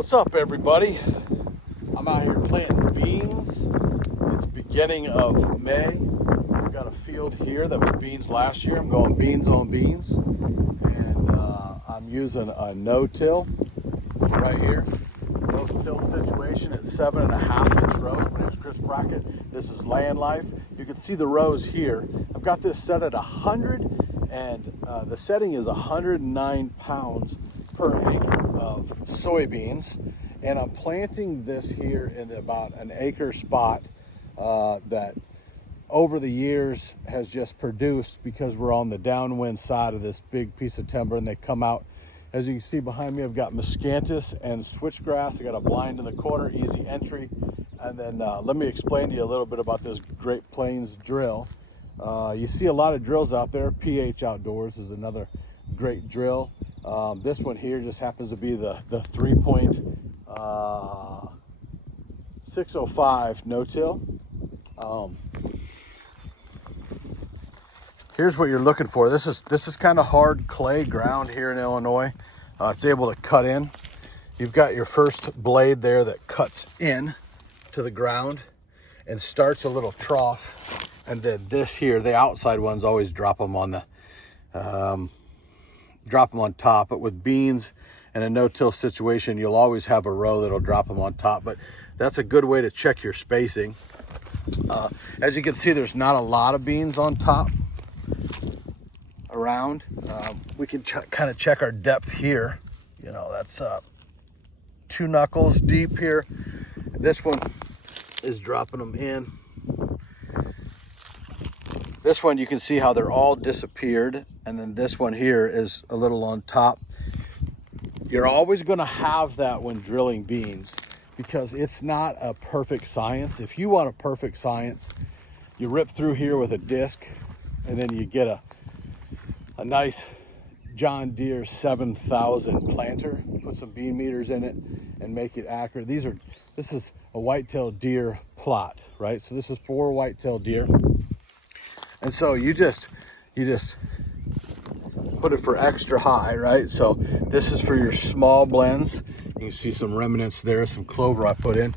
What's up, everybody? I'm out here planting beans. It's beginning of May. We've got a field here that was beans last year. I'm going beans on beans, and I'm using a no-till right here. No-till situation at 7.5-inch rows. My name's Chris Brackett. This is Land Life. You can see the rows here. I've got this set at 100, and the setting is 109 pounds per acre of soybeans, and I'm planting this here in about an acre spot that over the years has just produced, because we're on the downwind side of this big piece of timber, and they come out. As you can see behind me, I've got miscanthus and switchgrass. I got a blind in the corner, easy entry. And then let me explain to you a little bit about this Great Plains drill. You see a lot of drills out there. PH Outdoors is another great drill. This one here just happens to be the 3.605 no-till. Here's what you're looking for. This is kind of hard clay ground here in Illinois. It's able to cut in. You've got your first blade there that cuts in to the ground and starts a little trough, and then this here, the outside ones, always drop them on the drop them on top. But with beans and a no-till situation, you'll always have a row that'll drop them on top. But that's a good way to check your spacing. As you can see, there's not a lot of beans on top around. We can kind of check our depth here. You know, that's 2 knuckles deep here. This one is dropping them in. This one, you can see how they're all disappeared, and then this one here is a little on top. You're always going to have that when drilling beans, because it's not a perfect science. If you want a perfect science, you rip through here with a disc, and then you get a nice John Deere 7000 planter, put some bean meters in it and make it accurate. This is a white-tailed deer plot, right? So this is 4 white-tailed deer. And so you just put it for extra high, right? So this is for your small blends. You can see some remnants there, some clover I put in.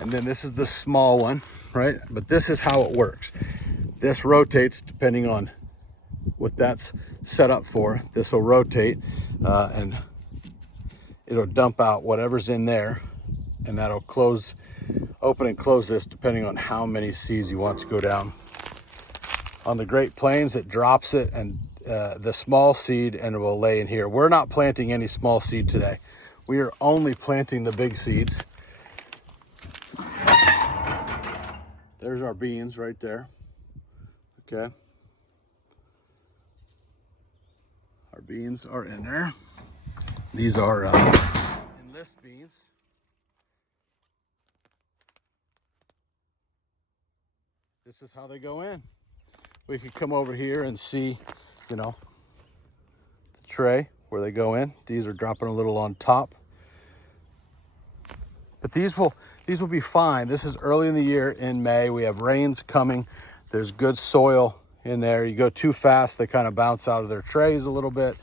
And then this is the small one, right? But this is how it works. This rotates depending on what that's set up for. This will rotate and it'll dump out whatever's in there, and that'll open and close this depending on how many seeds you want to go down. On the Great Plains, it drops it and the small seed, and it will lay in here. We're not planting any small seed today. We are only planting the big seeds. There's our beans right there. Okay. Our beans are in there. These are enlist beans. This is how they go in. We could come over here and see, you know, the tray where they go in. These are dropping a little on top. But these will be fine. This is early in the year in May. We have rains coming. There's good soil in there. You go too fast, they kind of bounce out of their trays a little bit.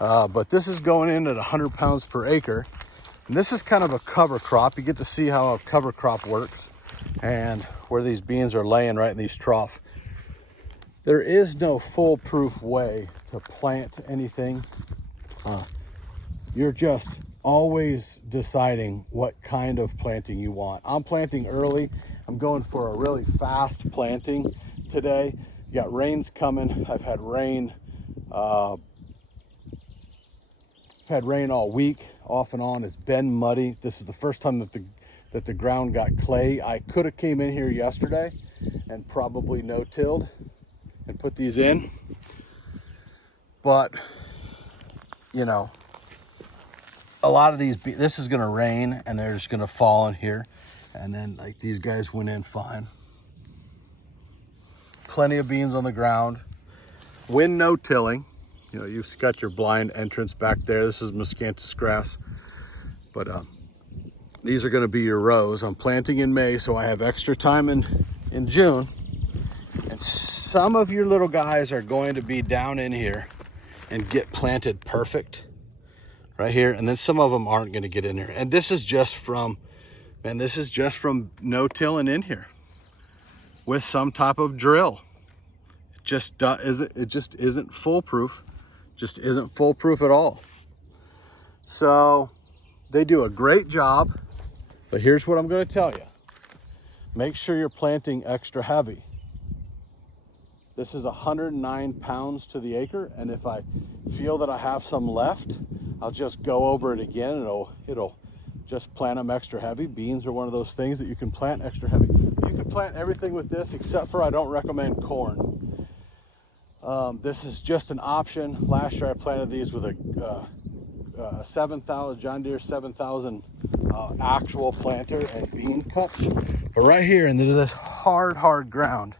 But this is going in at 100 pounds per acre. And this is kind of a cover crop. You get to see how a cover crop works and where these beans are laying right in these troughs. There is no foolproof way to plant anything. You're just always deciding what kind of planting you want. I'm planting early. I'm going for a really fast planting today. You got rains coming. I've had rain. I've had rain all week, off and on. It's been muddy. This is the first time that the ground got clay. I could have came in here yesterday and probably no-tilled and put these in, but you know, a lot of these, this is going to rain and they're just going to fall in here, and then like these guys went in fine. Plenty of beans on the ground. When no-tilling, you know, you've got your blind entrance back there. This is miscanthus grass, but these are going to be your rows. I'm planting in May, so I have extra time in June. And some of your little guys are going to be down in here and get planted perfect, right here. And then some of them aren't going to get in there. And this is just from, man, this is just from no-till and in here with some type of drill. It just isn't foolproof. Just isn't foolproof at all. So they do a great job, but here's what I'm going to tell you. Make sure you're planting extra heavy. This is 109 pounds to the acre, and if I feel that I have some left, I'll just go over it again, and it'll just plant them extra heavy. Beans are one of those things that you can plant extra heavy. You can plant everything with this, except for I don't recommend corn. This is just an option. Last year I planted these with a 7,000 John Deere 7,000 actual planter and bean cups. But right here into this hard ground,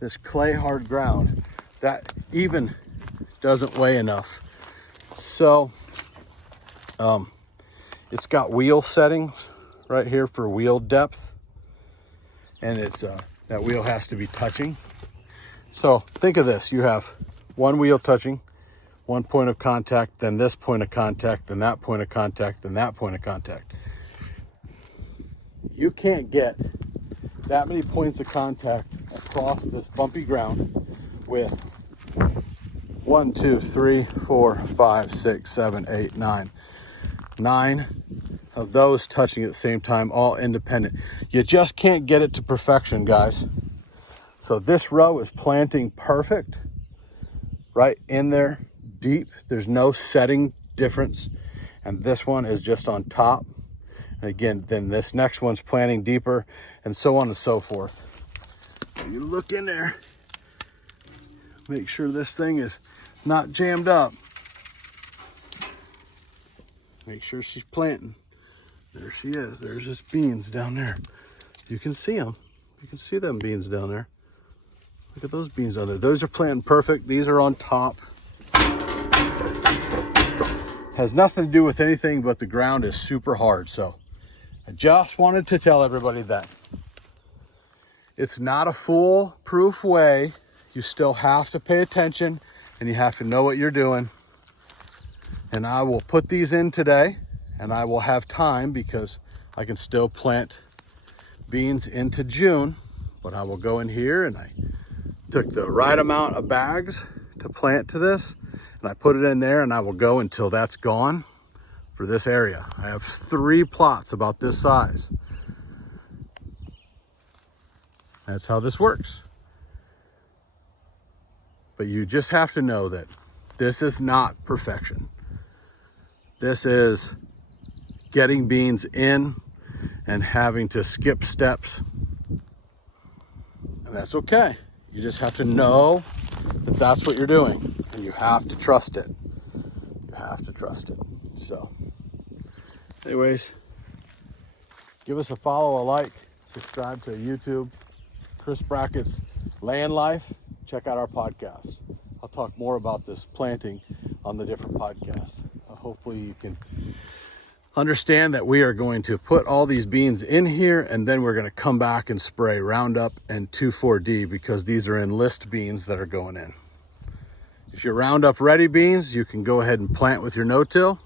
this clay hard ground, that even doesn't weigh enough. So it's got wheel settings right here for wheel depth, and it's that wheel has to be touching. So think of this: you have one wheel touching, one point of contact, then this point of contact, then that point of contact, then that point of contact. You can't get that many points of contact across this bumpy ground with 1, 2, 3, 4, 5, 6, 7, 8, 9. 9 of those touching at the same time, all independent. You just can't get it to perfection, guys. So this row is planting perfect, right in there, deep. There's no setting difference. And this one is just on top. And again, then this next one's planting deeper, and so on and so forth. You look in there, make sure this thing is not jammed up. Make sure she's planting. There she is. There's just beans down there. You can see them. You can see them beans down there. Look at those beans down there. Those are planting perfect. These are on top. Has nothing to do with anything, but the ground is super hard. So I just wanted to tell everybody that it's not a foolproof way. You still have to pay attention, and you have to know what you're doing. And I will put these in today, and I will have time because I can still plant beans into June. But I will go in here, and I took the right amount of bags to plant to this, and I put it in there, and I will go until that's gone for this area. I have 3 plots about this size. That's how this works. But you just have to know that this is not perfection. This is getting beans in and having to skip steps. And that's okay. You just have to know that that's what you're doing, and you have to trust it. You have to trust it. So anyways, give us a follow, a like, subscribe to YouTube, Chris Brackett's Land Life. Check out our podcast. I'll talk more about this planting on the different podcasts. Hopefully you can understand that we are going to put all these beans in here, and then we're going to come back and spray Roundup and 2,4-D because these are enlist beans that are going in. If you're Roundup ready beans, you can go ahead and plant with your no-till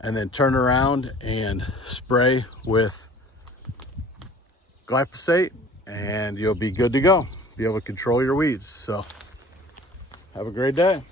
and then turn around and spray with glyphosate, and you'll be good to go. Be able to control your weeds. So have a great day.